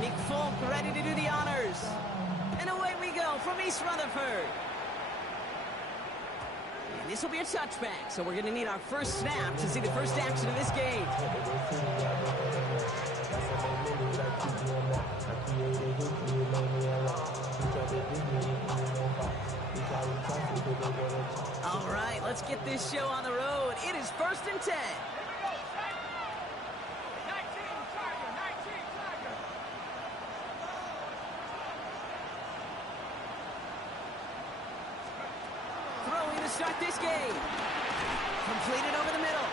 Nick Folk ready to do the honors. And away we go from East Rutherford. And this will be a touchback, so we're going to need our first snap to see the first action of this game. All right, let's get this show on the road. It is 1st and 10. Throwing to start this game. Completed over the middle.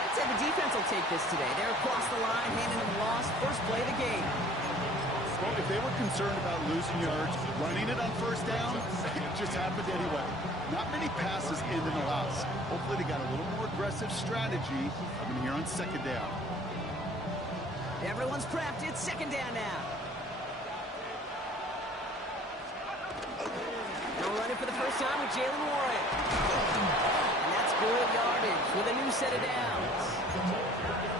I'd say the defense will take this today. They're across the line, handing them the loss. First play of the game. Well, if they were concerned about losing yards, running it on first down, it just happened anyway. Not many passes ended in a loss. Hopefully they got a little more aggressive strategy coming here on 2nd down. Everyone's prepped. It's 2nd down now. Now running for the first time with Jalen Warren. And that's good yardage with a new set of downs.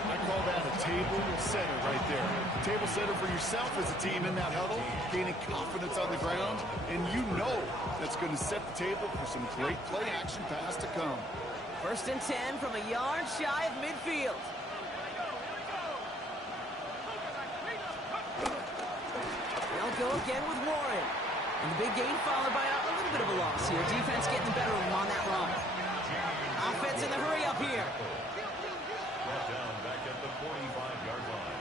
I call that a table setter right there. Table setter for yourself as a team in that huddle, gaining confidence on the ground, and you know that's going to set the table for some great play action pass to come. 1st and 10 from a yard shy of midfield. They'll go again with Warren. And the big gain followed by a little bit of a loss here. Defense getting the better of them on that run. Offense in the hurry up here. Brought down back at the 45-yard line.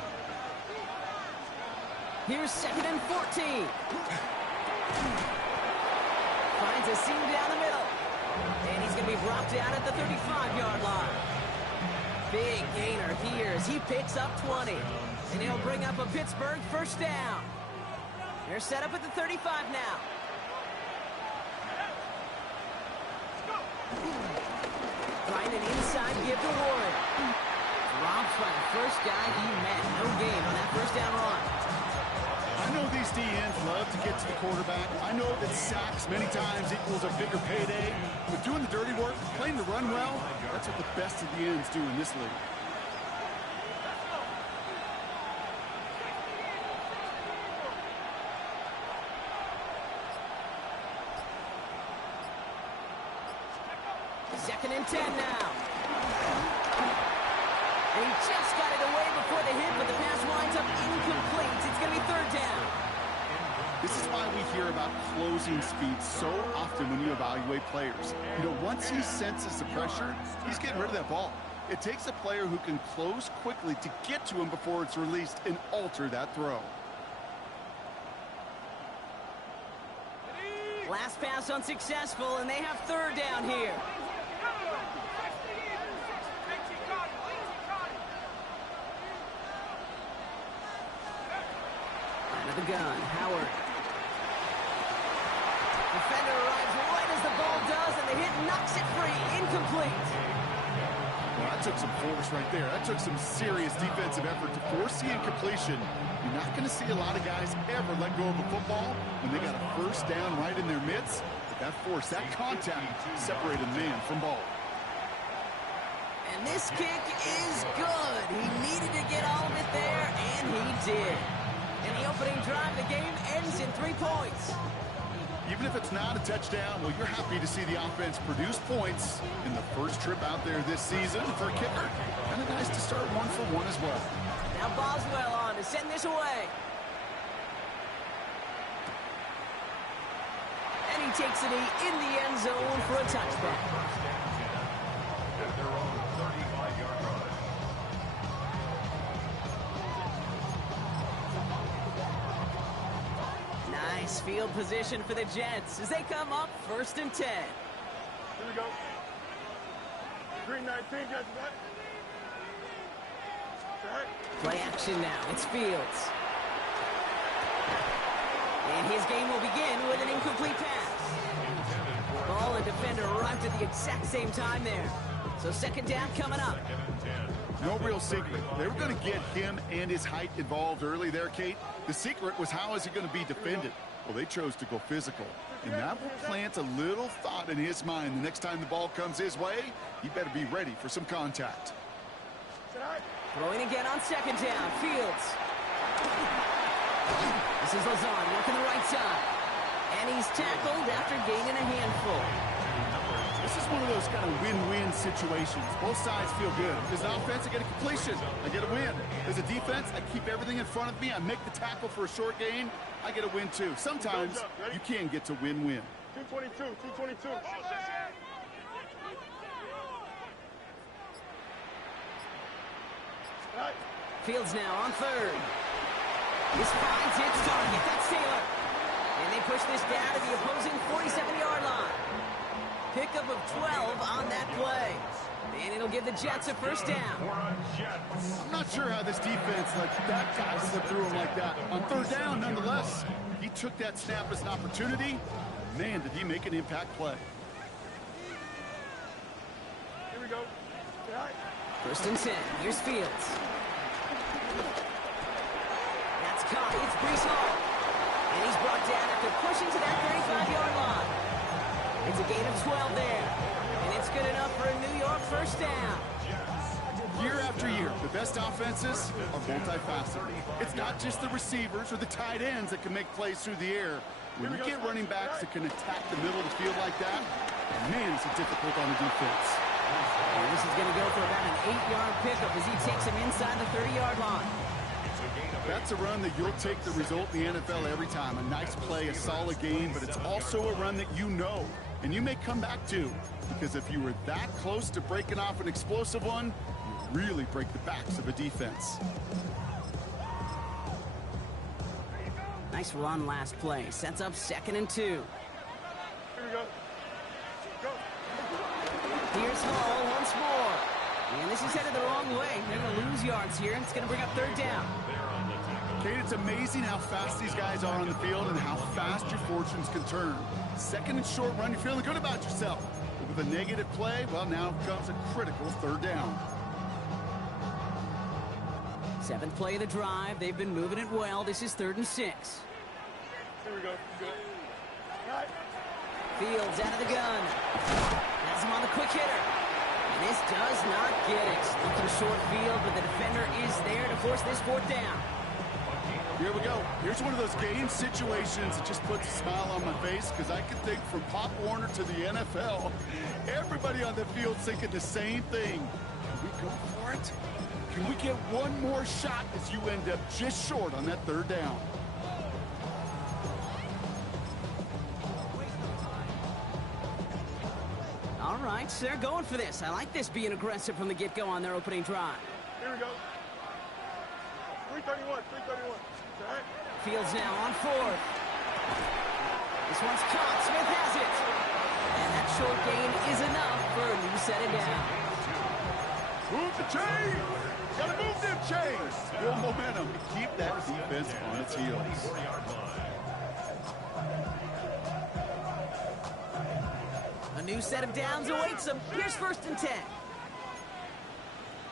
Here's 2nd and 14. Finds a seam down the middle. And he's going to be brought down at the 35-yard line. Big gainer here as he picks up 20. And he'll bring up a Pittsburgh first down. They're set up at the 35 now. Find an inside give to Warren. Dropped by the first guy he met. No gain on that first down run. I know these DNs love to get to the quarterback. I know that sacks many times equals a bigger payday. But doing the dirty work, playing the run well, that's what the best of the ends do in this league. Second and 10 now. And he just got it away before the hit, but the pass winds up incomplete. It's going to be 3rd down. This is why we hear about closing speed so often when you evaluate players. You know, once he senses the pressure, he's getting rid of that ball. It takes a player who can close quickly to get to him before it's released and alter that throw. Last pass unsuccessful, and they have 3rd down here. Out of the gun, Howard. Defender arrives right as the ball does, and the hit knocks it free. Incomplete. Well, that took some force right there. That took some serious defensive effort to force the incompletion. You're not going to see a lot of guys ever let go of a football when they got a first down right in their midst. But that force, that contact, separated man from ball. And this kick is good. He needed to get all of it there, and he did. And the opening drive of the game ends in 3 points. Even if it's not a touchdown, well, you're happy to see the offense produce points in the first trip out there this season for a kicker. Kind of nice to start 1 for 1 as well. Now Boswell on to send this away. And he takes it in the end zone for a touchback. At their own 35-yard line. Nice field position for the Jets as they come up 1st and 10. Here we go. Green 19, guys, what? Play action now. It's Fields. And his game will begin with an incomplete pass. Ball and defender arrived at the exact same time there. So 2nd down coming up. No real secret. They were going to get him and his height involved early there, Kate. The secret was how is he going to be defended? Well, they chose to go physical. And that will plant a little thought in his mind. The next time the ball comes his way, he better be ready for some contact. Sit Throwing again on second down. Fields. This is Lazard working the right side. And he's tackled after gaining a handful. This is one of those kind of win-win situations. Both sides feel good. As an offense, I get a completion. I get a win. As a defense, I keep everything in front of me. I make the tackle for a short gain. I get a win, too. Sometimes you can get to win-win. 222. Fields now on third. This finds its target. That's Taylor. And they push this down to the opposing 47-yard line. Pickup of 12 on that play. And it'll give the Jets a first down. I'm not sure how this defense let that guy slip through him like that. On third down, nonetheless, he took that snap as an opportunity. Man, did he make an impact play. Here we go. First and 10. Here's Fields. That's caught. It's Brees Hall. And he's brought down after pushing to that 35-yard line. It's a gain of 12 there. And it's good enough for a New York first down. Year after year, the best offenses are multifaceted. It's not just the receivers or the tight ends that can make plays through the air. When you get running backs that can attack the middle of the field like that, man, is it difficult on the defense. And this is going to go for about an 8-yard pickup as he takes him inside the 30-yard line. That's a run that you'll take the result in the NFL every time. A nice play, a solid game, but it's also a run that you know, and you may come back to, because if you were that close to breaking off an explosive one, you really break the backs of a defense. Nice run last play. Sets up 2nd and 2. Here we go. Go. Here's Hall once more. And this is headed the wrong way. They're going to lose yards here, and it's going to bring up third down. Kate, it's amazing how fast these guys are on the field and how fast your fortunes can turn. 2nd and short run, you're feeling good about yourself. But with a negative play, well, now comes a critical third down. 7th play of the drive. They've been moving it well. This is 3rd and 6. Here we go. Good. Fields out of the gun. Has him on the quick hitter. And this does not get it. Looking short field, but the defender is there to force this 4th down. Here we go. Here's one of those game situations that just puts a smile on my face, because I can think from Pop Warner to the NFL, everybody on the field thinking the same thing. Can we go for it? Can we get one more shot as you end up just short on that 3rd down? All right, they're going for this. I like this being aggressive from the get-go on their opening drive. Here we go. 331. Fields now on 4th. This one's caught. Smith has it. And that short gain is enough for a new set of down. Move the chain! Gotta move them chains! Build momentum to keep that defense on its heels. A new set of downs awaits them. Here's 1st and 10. Here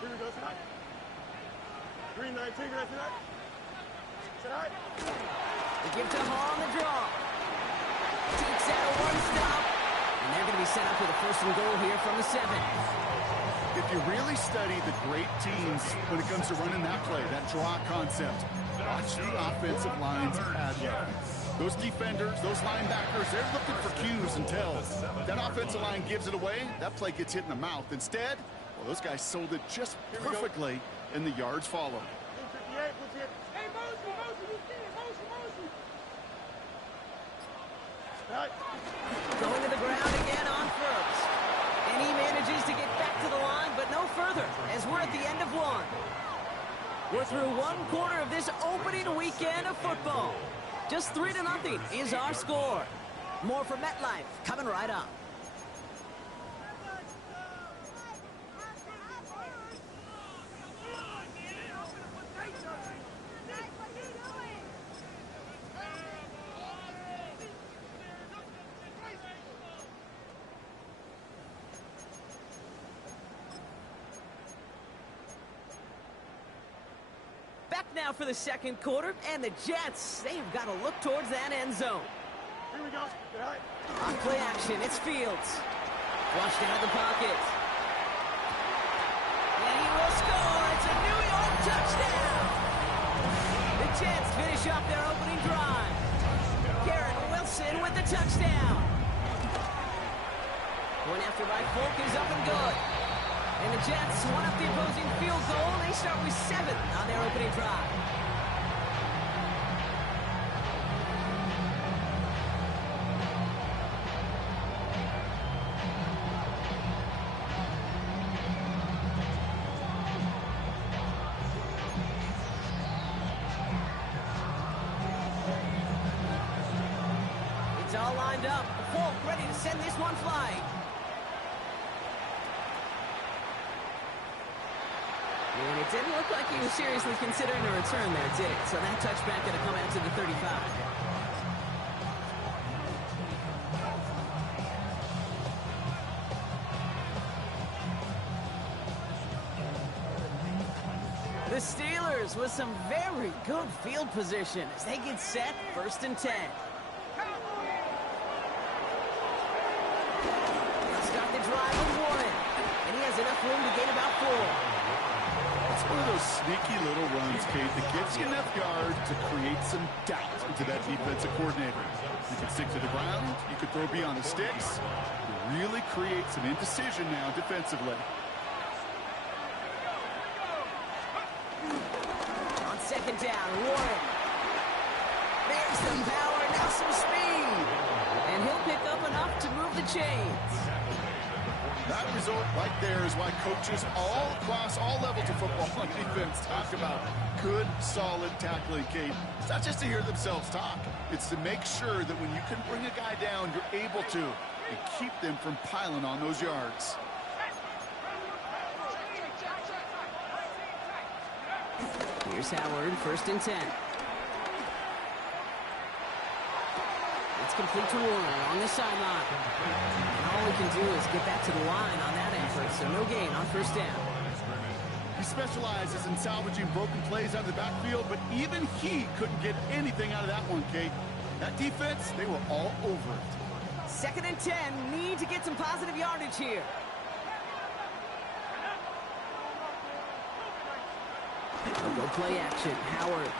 we go tonight. 319 tonight. They give to Hall on the draw. Takes out a 1-stop. And they're going to be set up with a 1st and goal here from the 7. If you really study the great teams when it comes to running that play, that draw concept, watch the offensive lines add up. Those defenders, those linebackers, they're looking for cues and tells. That offensive line gives it away, that play gets hit in the mouth. Instead, well, those guys sold it just perfectly, and the yards follow. Hey, Going to the ground again on 1st. And he manages to get back to the line, but no further, as we're at the end of 1. We're through 1 quarter of this opening weekend of football. Just 3-0 is our score. More from MetLife coming right up. Back now for the 2nd quarter, and the Jets, they've got to look towards that end zone. Here we go. On play action, it's Fields. Flushed out of the pocket. And he will score. It's a Touchdown! The Jets finish off their opening drive. Garrett Wilson with the touchdown. Point after by Folk is up and good. And the Jets one up the opposing field goal. They start with 7 on their opening drive. It's all lined up. Folk ready to send this one flying. And it didn't look like he was seriously considering a return there, did it? So that touchback going to come out to the 35. The Steelers with some very good field position as they get set, 1st and 10. They'll start the drive with Warren, and he has enough room to gain about 4. It's one of those sneaky little runs, Kate, that gives you enough yards to create some doubt into that defensive coordinator. You can stick to the ground, you can throw beyond the sticks, you really create some indecision now defensively. On 2nd down, Warren. There's some power, now some speed. And he'll pick up enough to move the chains. That result right there is why coaches all across all levels of football on defense talk about good, solid tackling, Kate. It's not just to hear themselves talk. It's to make sure that when you can bring a guy down, you're able to and keep them from piling on those yards. Here's Howard, 1st and 10. It's complete to Warren on the sideline. And all we can do is get back to the line on that effort, so no gain on 1st down. He specializes in salvaging broken plays out of the backfield, but even he couldn't get anything out of that one, Kate. That defense, they were all over it. 2nd and 10, need to get some positive yardage here. They'll go play action. Howard.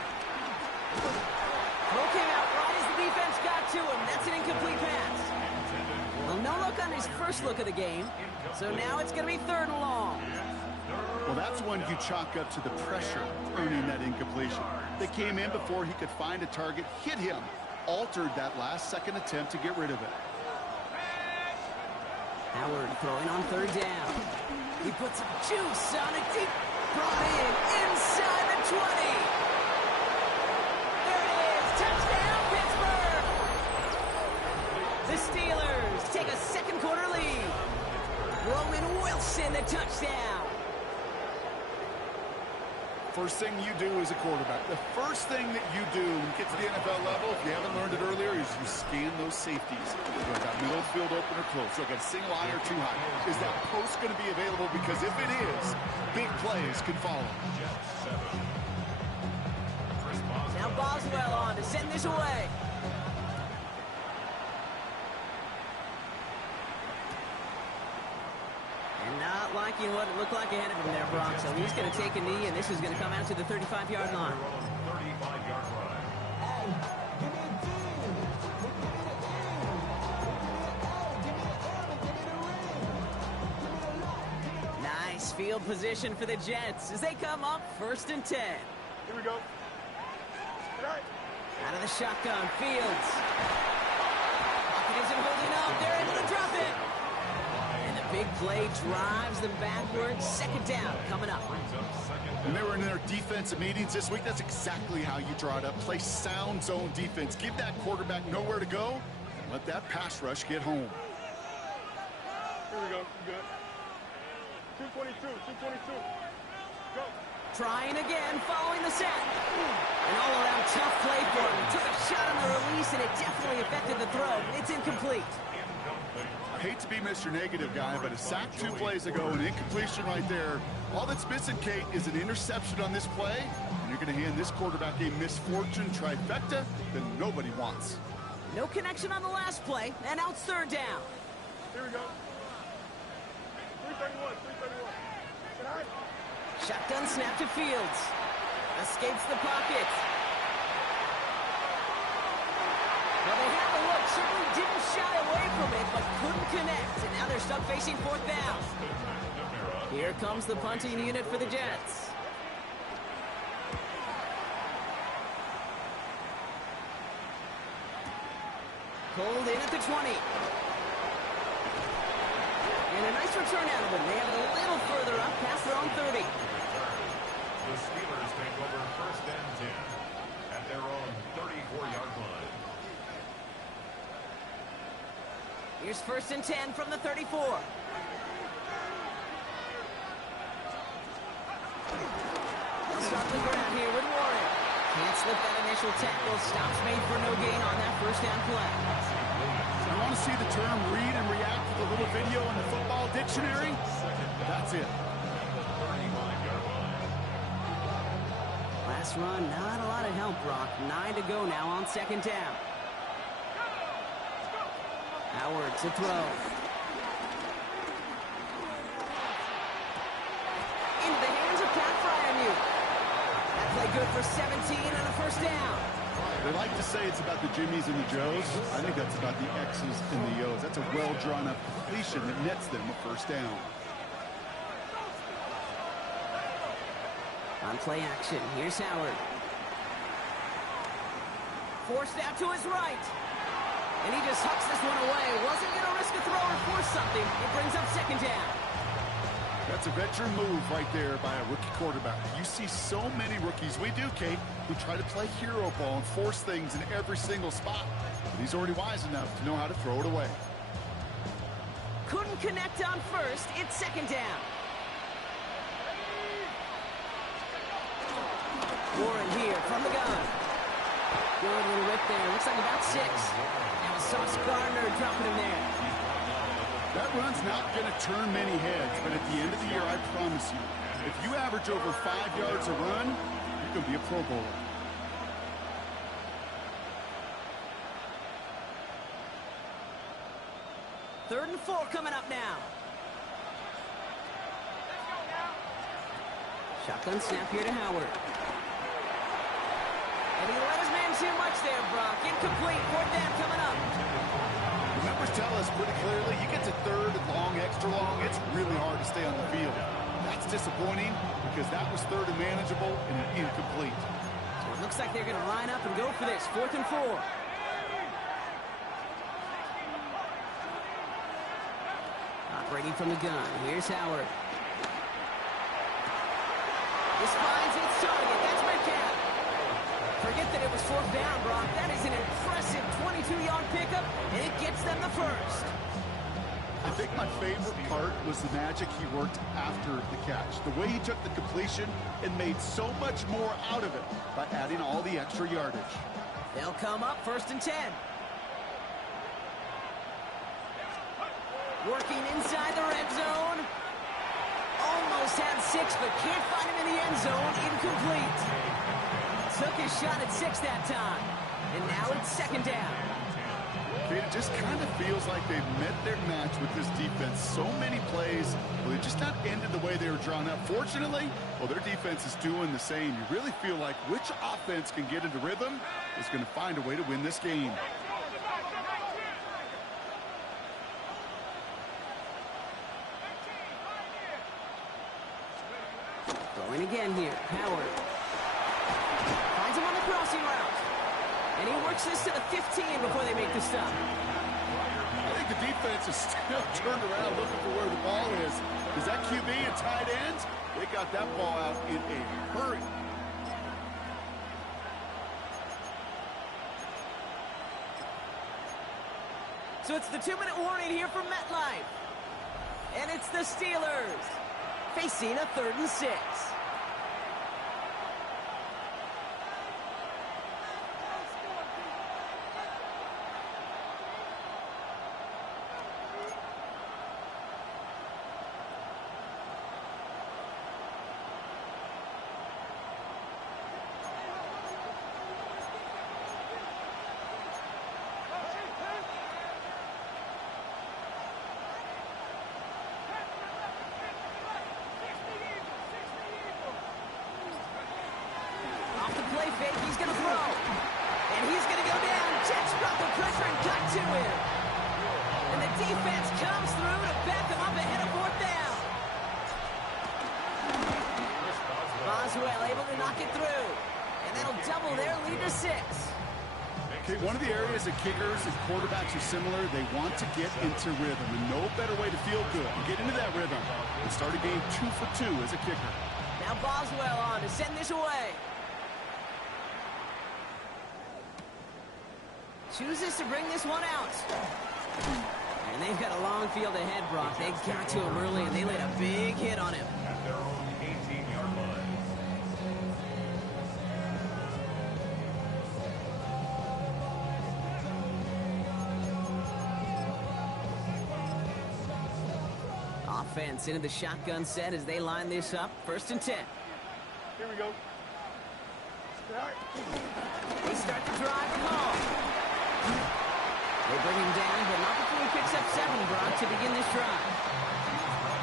Throw came out right as the defense got to him. That's an incomplete pass. Well, no look on his first look of the game. So now it's going to be 3rd and long. Well, that's one you chalk up to the pressure earning that incompletion. They came in before he could find a target, hit him, altered that last-second attempt to get rid of it. Howard throwing on 3rd down. He puts some juice on it deep. Brought in inside the 20. There it is. Touchdown, Pittsburgh. The Steelers take a 2nd quarter lead. Roman Wilson, the touchdown. First thing you do as a quarterback, the first thing that you do when you get to the NFL level, if you haven't learned it earlier, is you scan those safeties. Do I got middle field open or close? Do I got a single eye or too high? Is that post going to be available? Because if it is, big plays can follow. Now Boswell on to send this away. And not liking what it looked like ahead of him there, Brock. So he's going to take a knee, and this is going to come out to the 35-yard line. 35-yard line. Nice field position for the Jets as they come up 1st and 10. Here we go. Right. Out of the shotgun, Fields. Pocket isn't holding up. They're able to drop it. And the big play drives them backwards. 2nd down coming up. When they were in their defensive meetings this week, that's exactly how you draw it up. Play sound zone defense. Give that quarterback nowhere to go. And let that pass rush get home. Here we go. Good. 222. 222. Go. Trying again, following the set. An all-around tough play for him. He took a shot on the release, and it definitely affected the throw. It's incomplete. I hate to be Mr. Negative guy, but a sack 2 plays ago, an incompletion right there. All that's missing, Kate, is an interception on this play, and you're going to hand this quarterback a misfortune trifecta that nobody wants. No connection on the last play, and now it's 3rd down. Here we go. 331. 331. Can I? Shotgun snap to Fields. Escapes the pocket. Well, they had the look. Certainly didn't shy away from it, but couldn't connect. And now they're stuck facing fourth down. Here comes the punting unit for the Jets. Pulled in at the 20. And a nice return out of them. They have it a little further up past their own 30. The Steelers take over first and 10 at their own 34-yard line. Here's first and 10 from the 34. They'll start the ground here with Warren. Can't slip that initial tackle. Stops made for no gain on that first down play. You want to see the term read and react with a little video in the football dictionary? That's it. Last run, not a lot of help, Brock. 9 to go now on second down. Howard to throw. Into the hands of Pat Fryermuth. That play good for 17 and a first down. They like to say it's about the Jimmies and the Joes. I think that's about the X's and the O's. That's a well-drawn-up completion that nets them a first down. On play action, here's Howard. Forced out to his right. And he just hucks this one away. Wasn't going to risk a throw or force something. It brings up second down. That's a veteran move right there by a rookie quarterback. You see so many rookies, we do, Kate, who try to play hero ball and force things in every single spot. But he's already wise enough to know how to throw it away. Couldn't connect on first. It's second down. Warren here from the gun. Good little rip there. Looks like about 6. Now Sauce Gardner dropping him there. That run's not going to turn many heads, but at the end of the year, I promise you, if you average over 5 yards a run, you can be a Pro Bowler. Third and 4 coming up now. Shotgun snap here to Howard. And he let his man too much there, Brock. Incomplete. Fourth down coming up. The numbers tell us pretty clearly, you get to third and long, extra long, it's really hard to stay on the field. That's disappointing because that was third and manageable and an incomplete. So it looks like they're going to line up and go for this. Fourth and 4. Operating from the gun. Here's Howard. This finds its target. That's Metcalf. Forget that it was fourth down, Brock. That is an impressive 22-yard pickup, and it gets them the first. I think my favorite part was the magic he worked after the catch. The way he took the completion and made so much more out of it by adding all the extra yardage. They'll come up first and 10. Working inside the red zone. Almost had 6, but can't find him in the end zone. Incomplete. Took his shot at 6 that time. And now it's second down. It just kind of feels like they've met their match with this defense. So many plays, well, they just not ended the way they were drawn up. Fortunately, well, their defense is doing the same. You really feel like which offense can get into rhythm is going to find a way to win this game. Going again here. Howard. Finds him on the crossing route. And he works this to the 15 before they make the stop. I think the defense is still turned around looking for where the ball is. Is that QB and tight ends? They got that ball out in a hurry. So it's the 2-minute warning here from MetLife. And it's the Steelers facing a 3rd and 6. play fake. He's going to throw. And he's going to go down. Jets brought the pressure and got to him. And the defense comes through to back him up ahead of fourth down. Boswell able to knock it through. And that'll double their lead to 6. Okay, one of the areas that kickers and quarterbacks are similar, they want to get into rhythm. And no better way to feel good and get into that rhythm and start a game 2 for 2 as a kicker. Now Boswell on to send this away. Chooses to bring this one out. And they've got a long field ahead, Brock. They got to him early, and they laid a big hit on him. At their own 18-yard line. Offense into the shotgun set as they line this up. 1st and 10. Here we go. They start to drive him home. They bring him down, but not before he picks up 7, Brock, to begin this drive.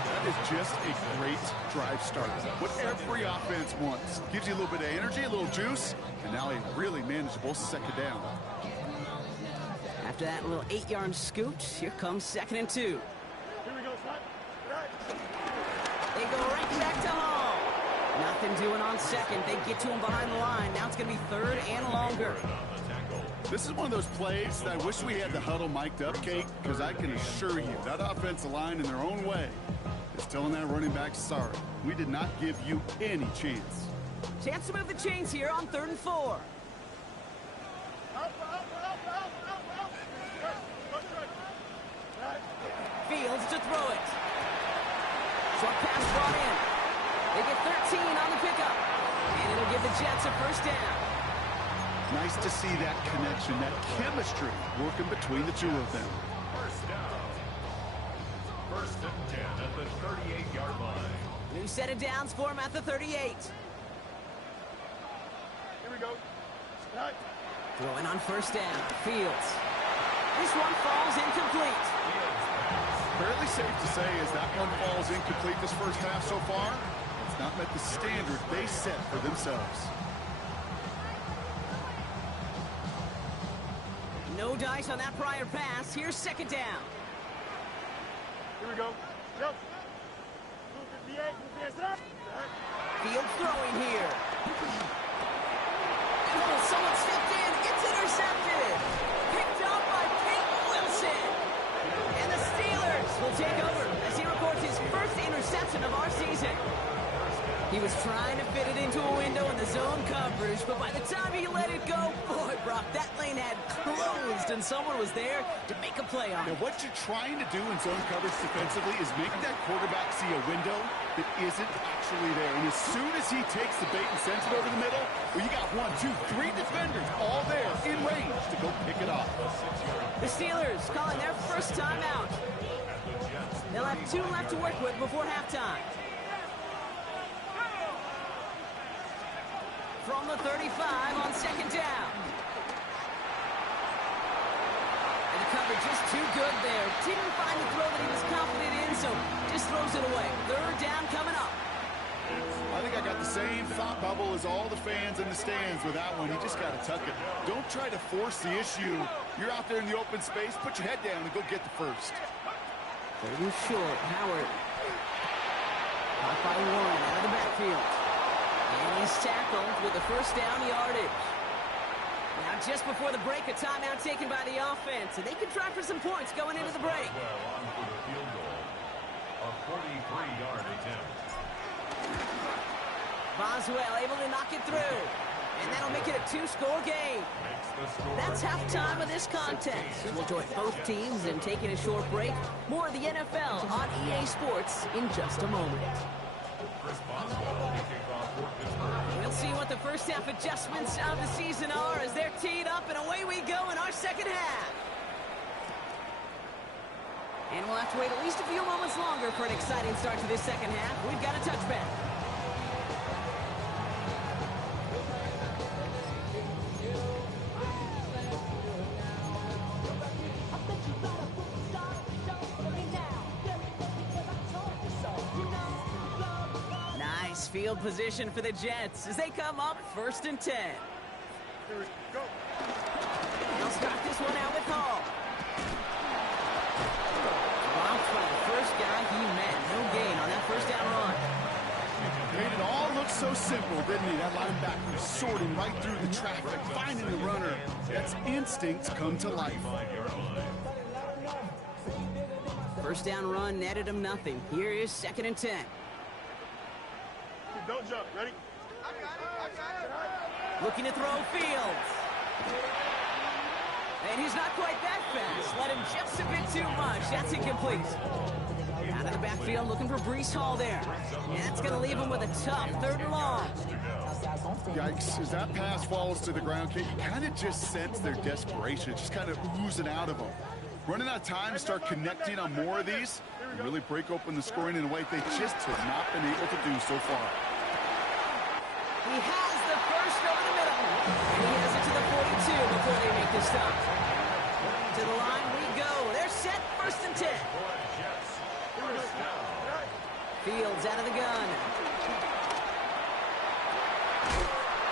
That is just a great drive start. What every offense wants. Gives you a little bit of energy, a little juice, and now a really manageable 2nd down. After that little 8-yard scoot, here comes 2nd and 2. Here we go, son. They go right back to home. Nothing doing on 2nd. They get to him behind the line. Now it's going to be 3rd and longer. This is one of those plays that I wish we had the huddle mic'd up, Kate, because I can assure you that offensive line in their own way is telling that running back, sorry, we did not give you any chance. Chance to move the chains here on 3rd and 4. Fields to throw it. Short pass brought in. They get 13 on the pickup. And it'll give the Jets a 1st down. Nice to see that connection, that chemistry working between the two of them. 1st down. 1st and 10 at the 38-yard line. New set of downs for him at the 38. Here we go. Throwing on 1st down. Fields. This one falls incomplete. Fairly safe to say as that one falls incomplete this first half so far, it's not met the standard they set for themselves. No dice on that prior pass. Here's 2nd down. Here we go. Yep. Fields throwing here. Oh, someone stepped in. It's intercepted. Picked up by Peyton Wilson. And the Steelers will take over as he records his 1st interception of our season. He was trying to fit it into a window in the zone coverage, but by the time he let it go, boy, Brock, that lane had closed, and someone was there to make a play on it. Now, what you're trying to do in zone coverage defensively is make that quarterback see a window that isn't actually there. And as soon as he takes the bait and sends it over the middle, well, you got 1, 2, 3 defenders all there in range to go pick it off. The Steelers calling their 1st time out. They'll have 2 left to work with before halftime. From the 35 on 2nd down. And the coverage just too good there. Didn't find the throw that he was confident in, so just throws it away. 3rd down coming up. I think I got the same thought bubble as all the fans in the stands with that one. You just got to tuck it. Don't try to force the issue. You're out there in the open space. Put your head down and go get the 1st. 3rd and short. Howard. Caught by Warren out of the backfield. And he's tackled with the 1st down yardage. Now just before the break, a timeout taken by the offense. And they can try for some points going into the break. Well, on for the field goal. A 43-yard attempt. Boswell able to knock it through. And that'll make it a 2-score game. That's halftime of this contest. We'll join both teams in taking a short break. More of the NFL on EA Sports in just a moment. We'll see what the first half adjustments of the season are as they're teed up, and away we go in our 2nd half. And we'll have to wait at least a few moments longer for an exciting start to this 2nd half. We've got a touchback. field position for the Jets as they come up 1st and 10. Here we go. They'll start this one out with Hall. Blocked by the first guy he met. No gain on that first down run. Made it all look so simple, didn't he? That linebacker sorting right through the traffic, finding the runner. That's instincts come to life. First down run netted him nothing. Here is 2nd and 10. Don't jump. Ready? Looking to throw Fields. And he's not quite that fast. Let him just a bit too much. That's incomplete. Out of the backfield looking for Breece Hall there. And that's going to leave him with a tough 3rd and long. Yikes, as that pass falls to the ground, you kind of just sense their desperation, just kind of oozing out of them. Running out of time to start connecting on more of these and really break open the scoring in a way they just have not been able to do so far. He has the first over the middle. And he has it to the 42 before they make the stop. To the line we go. They're set 1st and 10. Fields out of the gun.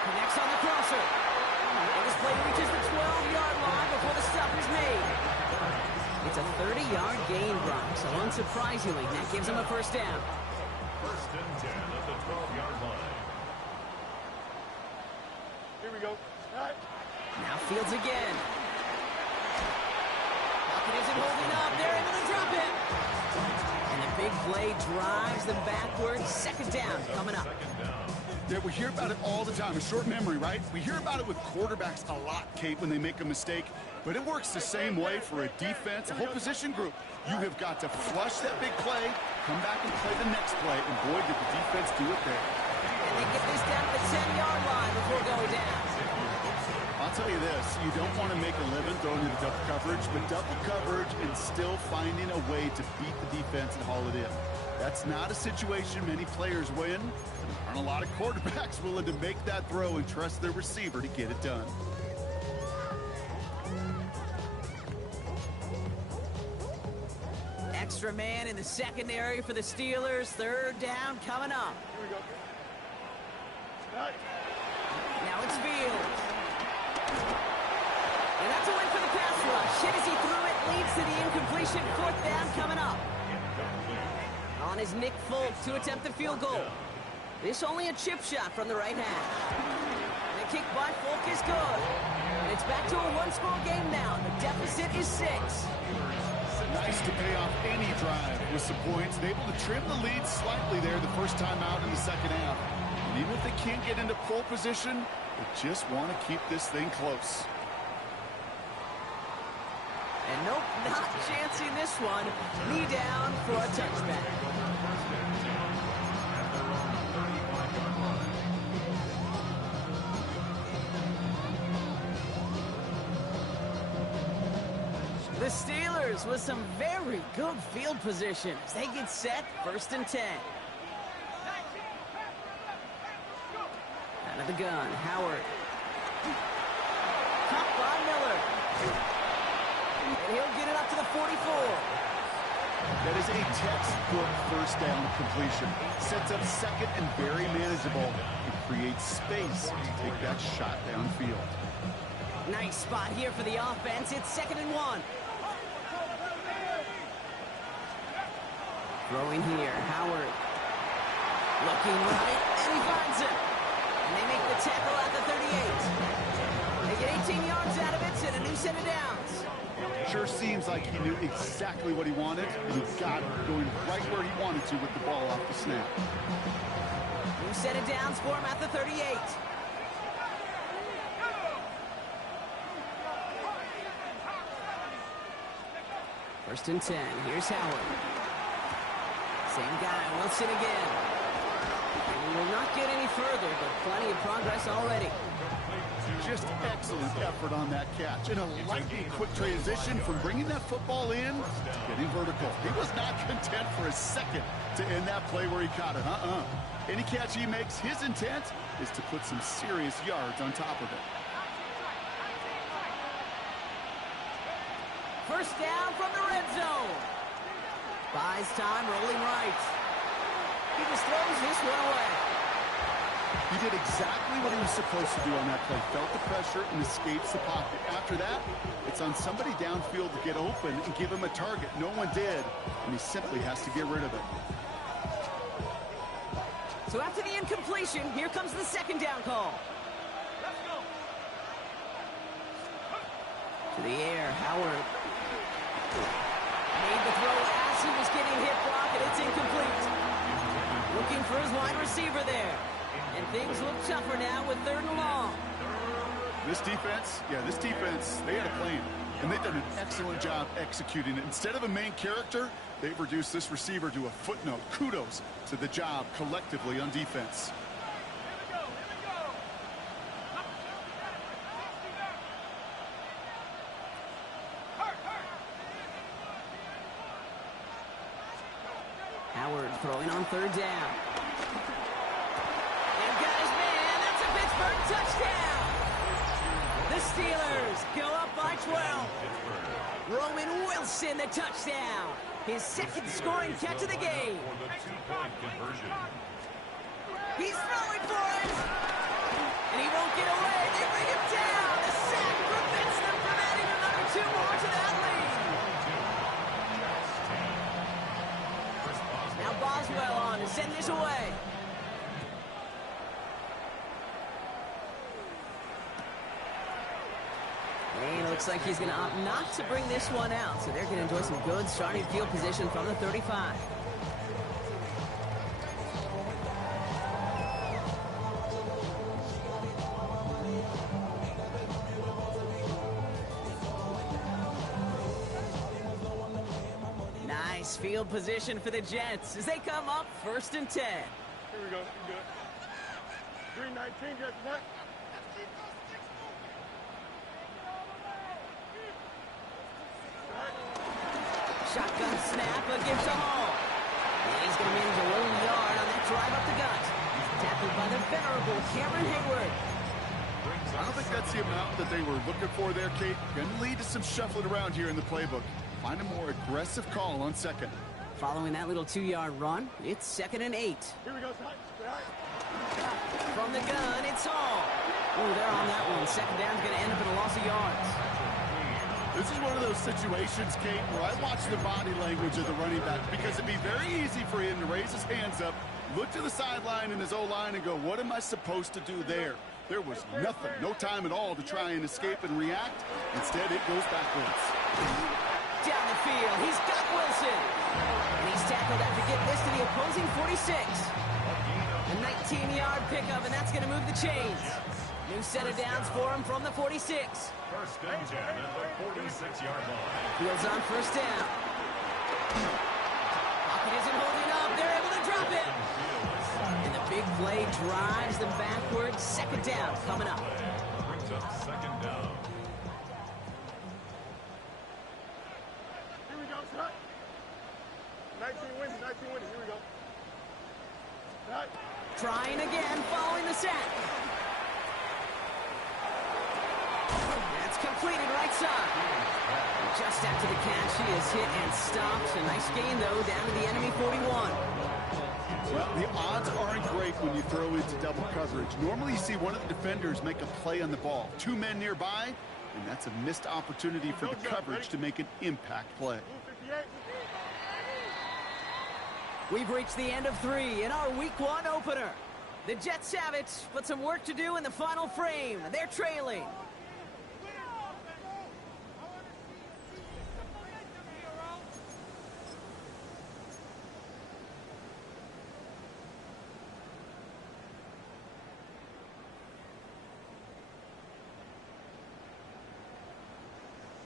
Connects on the crosser. And this play reaches the 12-yard line before the stop is made. It's a 30-yard gain, Brock, so unsurprisingly, that gives him a first down. 1st and 10 at the 12-yard line. Here we go. All right. Now Fields again. Pocket isn't holding up. They're able to drop it. And the big play drives them backwards. 2nd down coming up. Yeah, we hear about it all the time. A short memory, right? We hear about it with quarterbacks a lot, Kate, when they make a mistake. But it works the same way for a defense, a whole position group. You have got to flush that big play, come back and play the next play, and boy, did the defense do it there. And they get this down to the 10-yard line before going down. I'll tell you this, you don't want to make a living throwing into double coverage, but double coverage and still finding a way to beat the defense and haul it in. That's not a situation many players win. There aren't a lot of quarterbacks willing to make that throw and trust their receiver to get it done. Extra man in the secondary for the Steelers. 3rd down coming up. Here we go. All right. Now it's Fields. And that's a win for the pass rush. Hit as he threw it, leads to the incompletion. 4th down coming up. On is Nick Folk to attempt the field goal. This only a chip shot from the right hash. And the kick by Folk is good. And it's back to a one-score game now. The deficit is 6. Nice to pay off any drive with some points. They're able to trim the lead slightly there the first time out in the 2nd half. And even if they can't get into pole position, they just want to keep this thing close. And nope, not chancing this one. Knee down for a touchback. The Steelers with some very good field position as they get set 1st and 10. Out of the gun, Howard. Caught by Miller. And he'll get it up to the 44. That is a textbook first down completion. Sets up 2nd and very manageable. It creates space to take that shot downfield. Nice spot here for the offense. It's 2nd and 1. Throwing here, Howard. Looking right, and he finds it. And they make the tackle at the 38. They get 18 yards out of it and a new set of downs. Sure seems like he knew exactly what he wanted, and he got it going right where he wanted to with the ball off the snap. New set of downs for him at the 38. First and 10. Here's Howard. Same guy, Wilson again. And we will not get any further, but plenty of progress already. Just excellent effort on that catch. And a lightning quick transition from bringing that football in to getting vertical. He was not content for a second to end that play where he caught it. Any catch he makes, his intent is to put some serious yards on top of it. First down from the red zone. Buys time, rolling right. He just throws this one away. He did exactly what he was supposed to do on that play. Felt the pressure and escapes the pocket. After that, it's on somebody downfield to get open and give him a target. No one did, and he simply has to get rid of it. So after the incompletion, here comes the second down call. Let's go. To the air, Howard. Made the throw as he was getting hit block, and it's incomplete. Looking for his wide receiver there. And things look tougher now with 3rd and long. This defense, they had a plan. And they've done an excellent job executing it. Instead of a main character, they've reduced this receiver to a footnote. Kudos to the job collectively on defense. Howard throwing on 3rd down. And got his man. That's a Pittsburgh touchdown. The Steelers go up by 12. Roman Wilson, the touchdown. His 2nd scoring catch of the game. For the 2-point conversion. He's throwing for it. And he won't get away. They bring him down. The sack prevents them from adding another 2 more to that lead. Now Boswell on to send this away. And it looks like he's going to opt not to bring this one out. So they're going to enjoy some good starting field position from the 35. Nice field position for the Jets as they come up 1st and 10. Here we go. You good. 319, just what? Shotgun snap, a give to Hall. And he's going to manage a lone yard on that drive up the gut. Tackled by the venerable Cameron Hayward. I don't think that's the amount that they were looking for there, Kate. Going to lead to some shuffling around here in the playbook. Find a more aggressive call on 2nd. Following that little 2-yard run, it's 2nd and 8. Here we go, son. From the gun, it's Hall. Oh, they're on that one. 2nd down's going to end up in a loss of yards. This is one of those situations, Kate, where I watch the body language of the running back because it'd be very easy for him to raise his hands up, look to the sideline in his O-line and go, what am I supposed to do there? There was nothing, no time at all to try and escape and react. Instead, it goes backwards. Down the field, he's got Wilson. And he's tackled after getting this to the opposing 46. A 19-yard pickup, and that's going to move the chains. New set of downs for him from the 46. 1st and 10 at the 46-yard line. Fields on 1st down. Pocket isn't holding up. They're able to drop it. And the big play drives them backwards. 2nd down coming up. Brings up 2nd down. Here we go, son. 19 wins. Here we go. Right. Trying again, following the sack. That's completed right side. Just after the catch, he is hit and stopped. A nice gain, though, down to the enemy 41. Well, the odds aren't great when you throw into double coverage. Normally you see one of the defenders make a play on the ball. 2 men nearby, and that's a missed opportunity for the coverage to make an impact play. We've reached the end of 3 in our Week 1 opener. The Jets have it, but some work to do in the final frame. They're trailing.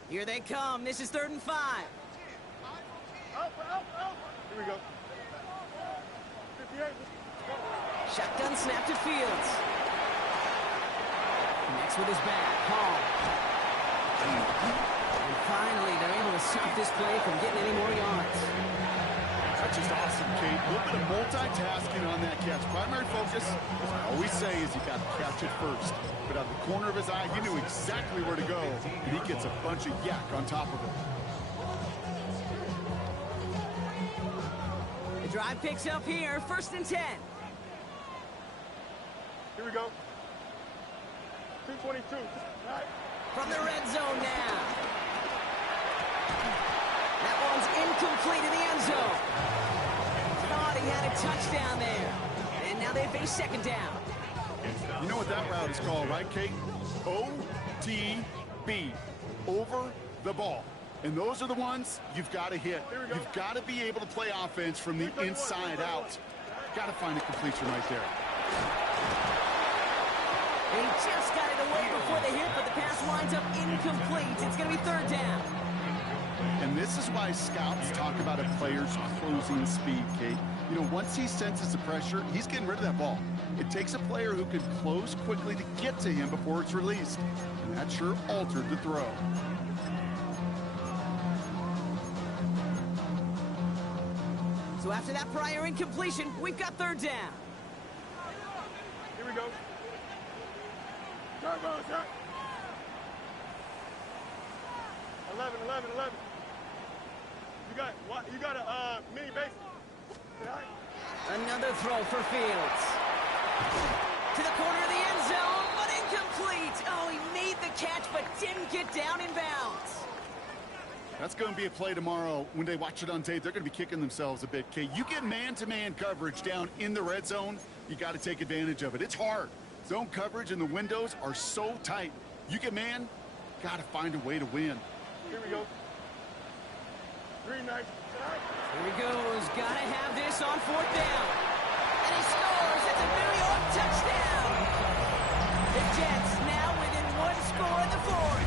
Here they come. This is 3rd and 5. Here we go. 58. Shotgun snap to Fields. Next with his back, Hall. And finally, they're able to stop this play from getting any more yards. That's just awesome, Kate. A little bit of multitasking on that catch. Primary focus, as I always say, is you got to catch it first. But out of the corner of his eye, he knew exactly where to go, and he gets a bunch of yak on top of it. The drive picks up here, 1st and 10. Here we go. 222. Right. From the red zone now. That one's incomplete in the end zone. Thought he had a touchdown there. And now they face second down. You know what that route is called, right, Kate? OTB. Over the ball. And those are the ones you've got to hit. You've got to be able to play offense from the inside out. Got to find a completion right there. He just got it away before the hit, but the pass winds up incomplete. It's going to be third down. And this is why scouts talk about a player's closing speed, Kate. You know, once he senses the pressure, he's getting rid of that ball. It takes a player who can close quickly to get to him before it's released. And that sure altered the throw. So after that prior incompletion, we've got third down. Here we go. Start, bro, start. 11. You got a mini base. Another throw for Fields. To the corner of the end zone, but incomplete. Oh, he made the catch, but didn't get down in bounds. That's going to be a play tomorrow. When they watch it on tape, they're going to be kicking themselves a bit, Kate. You get man-to-man coverage down in the red zone, you got to take advantage of it. It's hard. Zone coverage and the windows are so tight. You get man, got to find a way to win. Here we go. Green knight. Here he goes. Got to have this on fourth down. And he scores. It's a New York touchdown. The Jets now within one score in the fourth.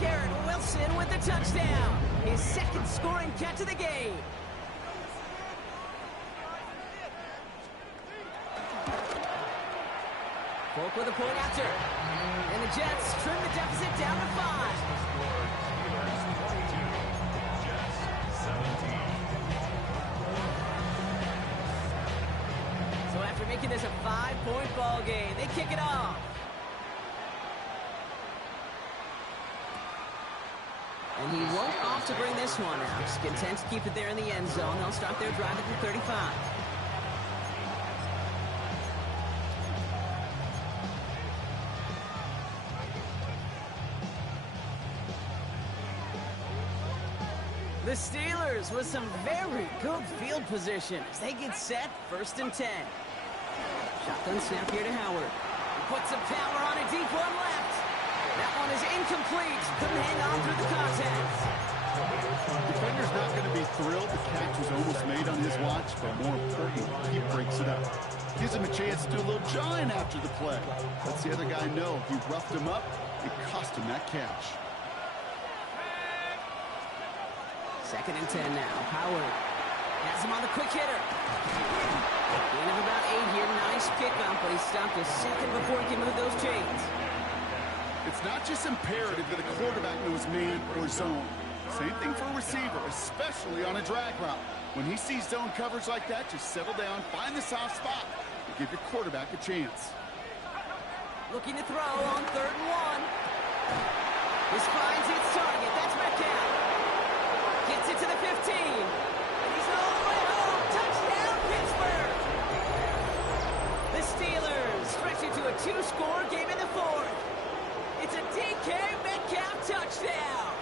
Garrett Wilson with the touchdown. His second scoring catch of the game. Folk with a point after. And the Jets trim the deficit down to 5. So after making this a 5-point ball game, they kick it off. And he won't opt to bring this one out. He's content to keep it there in the end zone. They'll start their drive at the 35. The Steelers with some very good field position as they get set, 1st and 10. Shotgun snap here to Howard. He puts some power on a deep one left. That one is incomplete. Couldn't hang on through the contact. Defender's not going to be thrilled. The catch was almost made on his watch, but more importantly, he breaks it up. Gives him a chance to do a little jawing after the play. Lets the other guy know if he roughed him up, it cost him that catch. 2nd and 10 now. Howard has him on the quick hitter. Gain of about 8 here. Nice pickup, but he stopped a second before he can move those chains. It's not just imperative that a quarterback knows man or zone. Same thing for a receiver, especially on a drag route. When he sees zone coverage like that, just settle down, find the soft spot, and give your quarterback a chance. Looking to throw on 3rd and 1. This finds its target. That's Metcalf. Gets it to the 15. And he's all the way home. Touchdown, Pittsburgh. The Steelers stretch it to a 2-score game in the 4th. It's a DK Metcalf touchdown.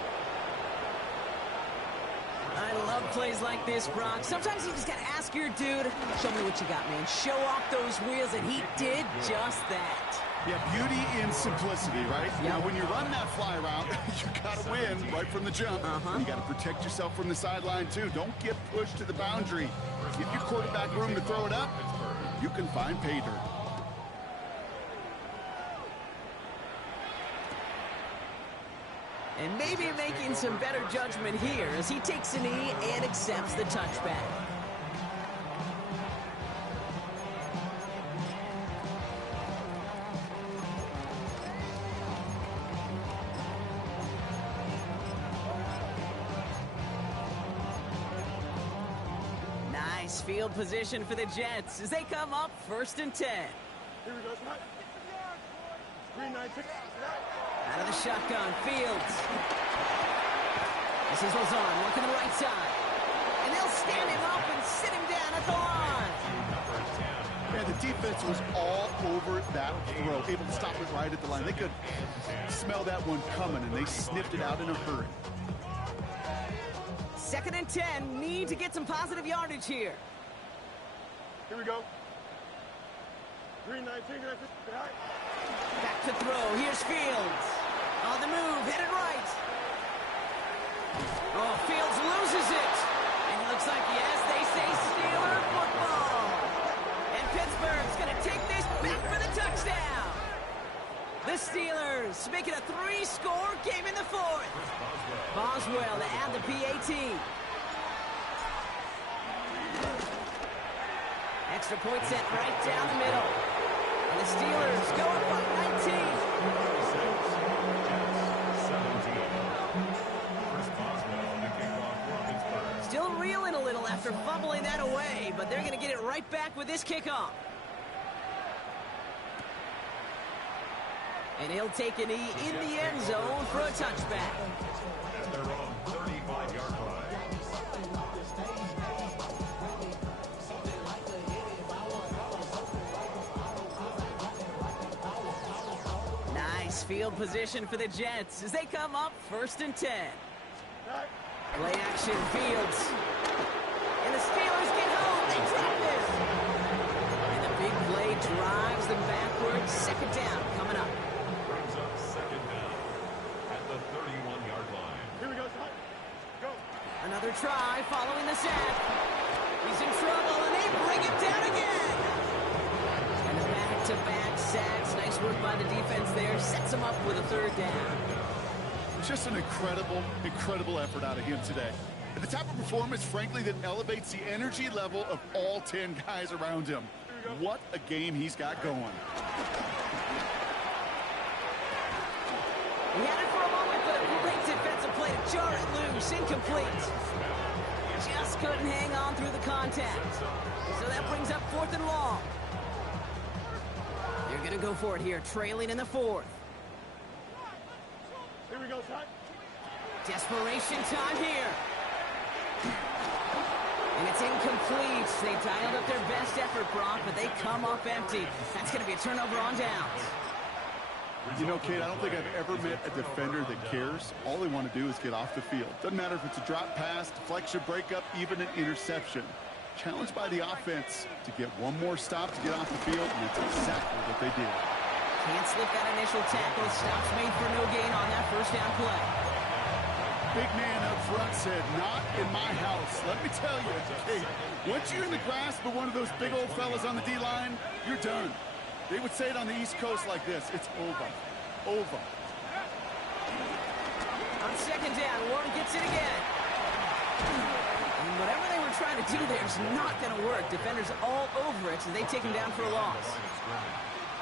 I love plays like this, Brock. Sometimes you just got to ask your dude, show me what you got, man. Show off those wheels, and he did just that. Yeah, beauty in simplicity, right? Yep. Now, when you run that fly route, you got to win right from the jump. And you got to protect yourself from the sideline, too. Don't get pushed to the boundary. Give your quarterback room to throw it up. You can find pay dirt. And maybe making some better judgment here as he takes a knee and accepts the touchback. Nice field position for the Jets as they come up 1st and 10. Here we go, Smart. Green knight. Out of the shotgun, Fields. This is Lazard, looking to the right side. And they'll stand him up and sit him down at the line. Number 10. And the defense was all over that throw, able to stop it right at the line. They could smell that one coming, and they sniffed it out in a hurry. 2nd and 10. Need to get some positive yardage here. Here we go. 3-19. Back to throw. Here's Fields. On the move. Headed right. Oh, Fields loses it. And it looks like, yes, they say Steeler football. And Pittsburgh's going to take this back for the touchdown. The Steelers make it a 3-score game in the 4th. Boswell to add the PAT. Extra point set right down the middle. And the Steelers go up by 19. Still reeling a little after fumbling that away, but they're going to get it right back with this kickoff. And he'll take a knee in the end zone for a touchback. At their own 35-yard line. Nice field position for the Jets as they come up 1st and 10. Play action, Fields. And the Steelers get home. They drop this. And the big play drives them backwards. 2nd down coming up. Brings up 2nd down at the 31-yard line. Here we go, son. Go. Another try following the sack. He's in trouble, and they bring him down again. And the back-to-back sacks. Nice work by the defense there. Sets him up with a 3rd down. Just an incredible effort out of him today. And the type of performance, frankly, that elevates the energy level of all 10 guys around him. What a game he's got going. He had it for a moment, but a great defensive play to jar it loose. Incomplete. Just couldn't hang on through the contact. So that brings up 4th and long. They're going to go for it here, trailing in the 4th. Here we go, son. Desperation time here. And it's incomplete. They dialed up their best effort, Brock, but they come up empty. That's going to be a turnover on downs. You know, Kate, I don't think I've ever met a defender that cares. All they want to do is get off the field. Doesn't matter if it's a drop pass, deflection, breakup, even an interception. Challenged by the offense to get one more stop to get off the field, and that's exactly what they did. Can't slip that initial tackle. Stops made for no gain on that 1st down play. Big man up front said, not in my house. Let me tell you, hey, once you're in the grasp of one of those big old fellas on the D-line, you're done. They would say it on the East Coast like this, it's over. Over. On 2nd down, Warren gets it again. And whatever they were trying to do there is not going to work. Defenders all over it, so they take him down for a loss.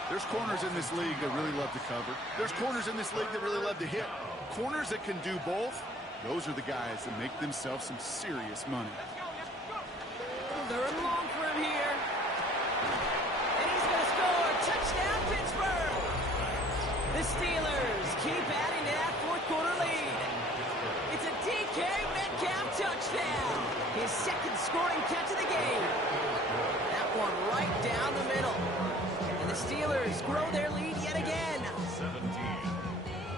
There's corners in this league that really love to cover. There's corners in this league that really love to hit. Corners that can do both, those are the guys that make themselves some serious money. 3rd and long for him here. And he's going to score. Touchdown, Pittsburgh. The Steelers keep adding to that 4th quarter lead. It's a DK Metcalf touchdown. His 2nd scoring catch of the game. That one right down the middle. And the Steelers grow their lead yet again. 17.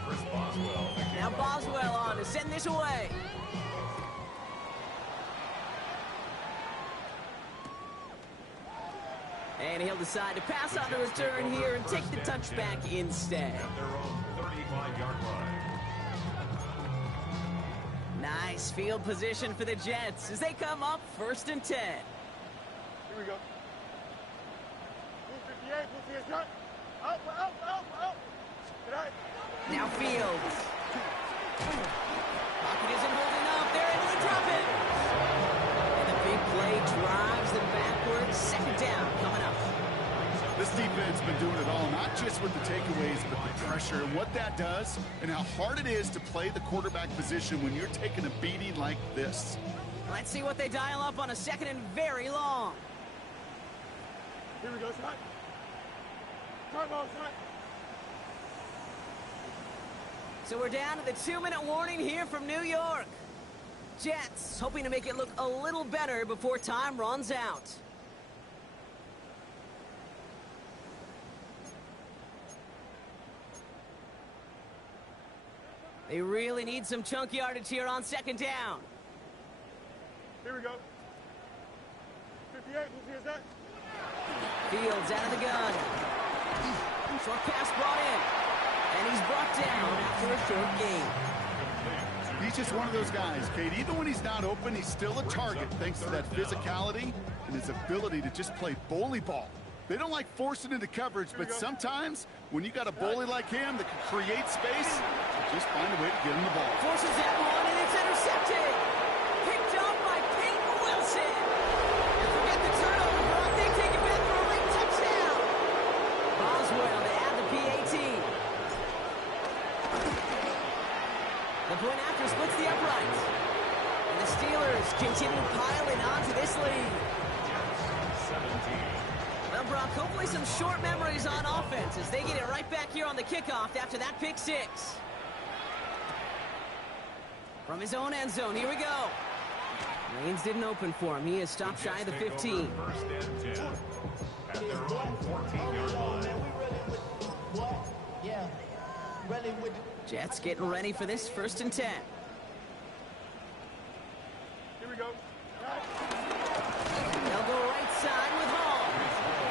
Chris Boswell. Now Boswell on to send this away. And he'll decide to pass on the return here and take the touchback instead. At their own 35-yard line. Nice field position for the Jets as they come up 1st and 10. Here we go. 58, 58, shot. Out. Tonight. Now Fields. Pocket isn't holding up. They're able to drop it. And the big play drives them backwards. 2nd down coming up. This defense has been doing it all, not just with the takeaways, but the pressure and what that does and how hard it is to play the quarterback position when you're taking a beating like this. Let's see what they dial up on a 2nd and very long. Here we go, son. Come on, son. So we're down to the 2-minute warning here from New York. Jets hoping to make it look a little better before time runs out. They really need some chunk yardage here on second down. Here we go. 58, who is that? Fields out of the gun. Short pass brought in. And he's brought down after a short gain. He's just one of those guys, Kate. Even when he's not open, he's still a target thanks to that physicality and his ability to just play bully ball. They don't like forcing into coverage, but sometimes when you got a bully like him that can create space, just find a way to get him the ball. Forces that one, and it's intercepted. Picked up by Peyton Wilson. And forget the turnover, Brock. They take it back for a late touchdown. Boswell to add the PAT. The point after splits the uprights. And the Steelers continue piling onto this lead. 17. Well, Brock, hopefully some short memories on offense as they get it right back here on the kickoff after that pick six. From his own end zone, here we go. Lanes didn't open for him. He is stopped shy of the 15. First and 10 at their own 14-yard line. Jets getting ready for this 1st and 10. Here we go. They'll go right side with Hall.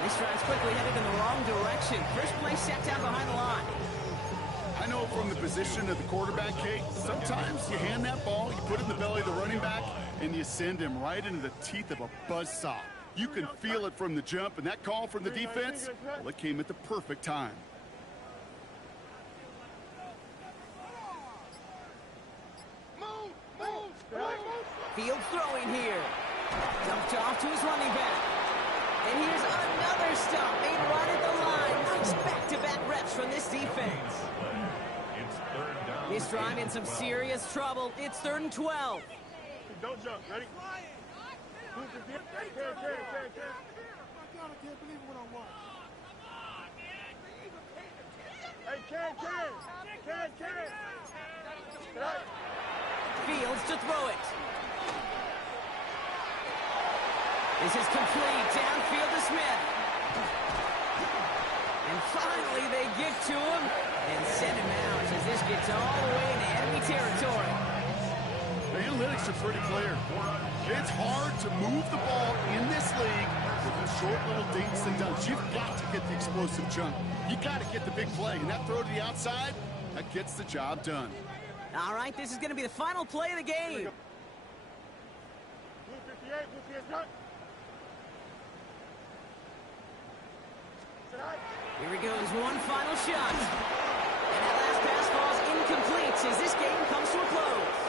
This drive's quickly headed in the wrong direction. First play set down behind the line. I know from the position of the quarterback, Kate, sometimes you hand that ball, you put it in the belly of the running back, and you send him right into the teeth of a buzzsaw. You can feel it from the jump, and that call from the defense, well, it came at the perfect time. Field throwing here. Dumped off to his running back. And here's another stop made right at the line. Nice back-to-back reps from this defense. It's third down. This drive in some serious trouble. It's 3rd and 12. Don't jump. Ready? Hey, Can. Fields to throw it. This is complete. Downfield to Smith. And finally they get to him and send him out as this gets all the way into enemy territory. The analytics are pretty clear. It's hard to move the ball in this league with the short little dinks and dunks. You've got to get the explosive jump. You got to get the big play. And that throw to the outside, that gets the job done. All right, this is going to be the final play of the game. Blue 58, Blue 58. Here he goes, one final shot. And that last pass falls incomplete as this game comes to a close.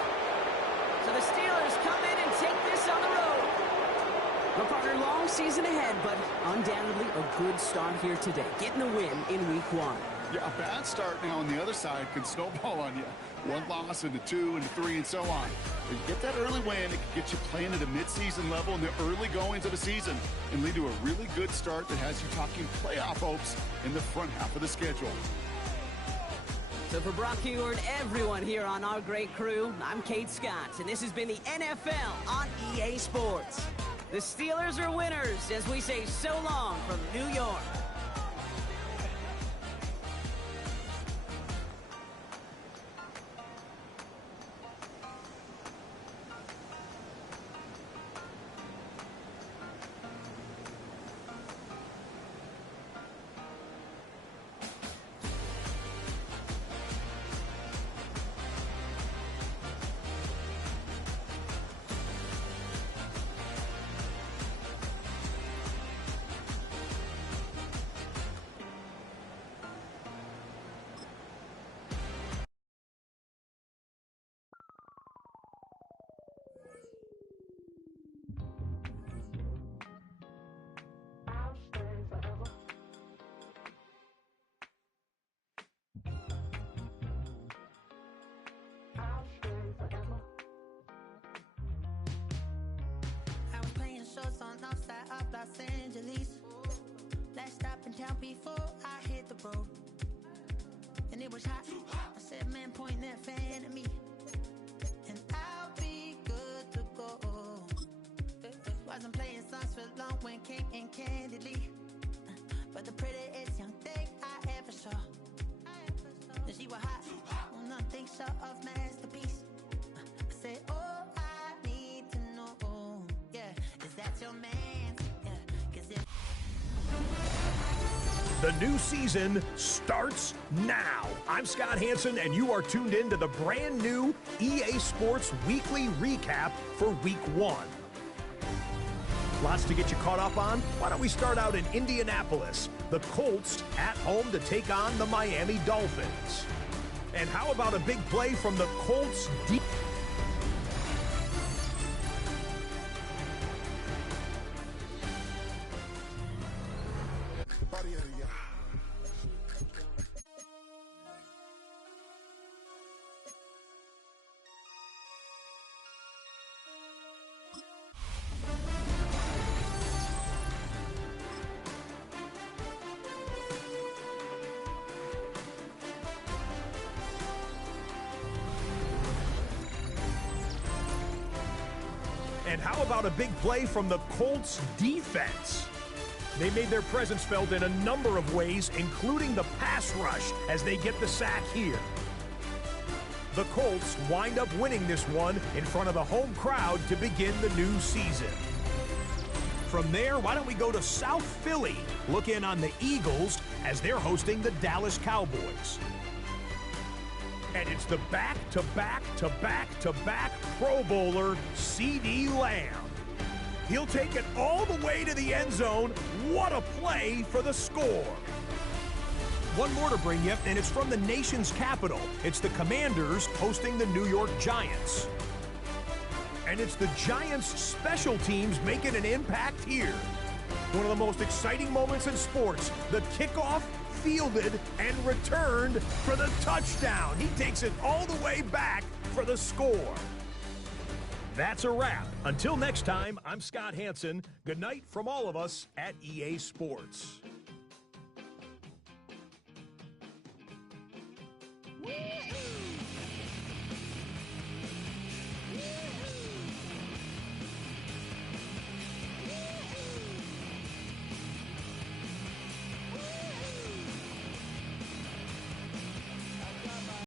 So the Steelers come in and take this on the road. Well, partner, long season ahead, but undoubtedly a good start here today. Getting the win in week 1. Yeah, a bad start now on the other side can snowball on you. One loss into 2 into 3 and so on. If you get that early win, it can get you playing at a midseason level in the early goings of a season and lead to a really good start that has you talking playoff hopes in the front half of the schedule. So for Brock Huard, everyone here on our great crew, I'm Kate Scott, and this has been the NFL on EA Sports. The Steelers are winners as we say so long from New York. Los Angeles. Last stop in town before I hit the road. And it was hot. I said, man, point that fan at me. And I'll be good to go. Wasn't playing songs for long when came in candidly. But the prettiest young thing I ever saw. And she was hot. Well, nothing so. sort of masterpiece. I said, oh, I need to know, yeah, is that your man? Yeah, 'cause if The new season starts now. I'm Scott Hansen, and you are tuned in to the brand new EA Sports Weekly Recap for Week 1. Lots to get you caught up on. Why don't we start out in Indianapolis? The Colts at home to take on the Miami Dolphins. And how about a big play from the Colts deep? And how about a big play from the Colts defense? They made their presence felt in a number of ways, including the pass rush as they get the sack here. The Colts wind up winning this one in front of the home crowd to begin the new season. From there, why don't we go to South Philly, look in on the Eagles as they're hosting the Dallas Cowboys. And it's the back-to-back-to-back-to-back Pro Bowler, C.D. Lamb. He'll take it all the way to the end zone. What a play for the score. One more to bring you, and it's from the nation's capital. It's the Commanders hosting the New York Giants. And it's the Giants' special teams making an impact here. One of the most exciting moments in sports, the kickoff, fielded and returned for the touchdown. He takes it all the way back for the score. That's a wrap. Until next time, I'm Scott Hansen. Good night from all of us at EA Sports. we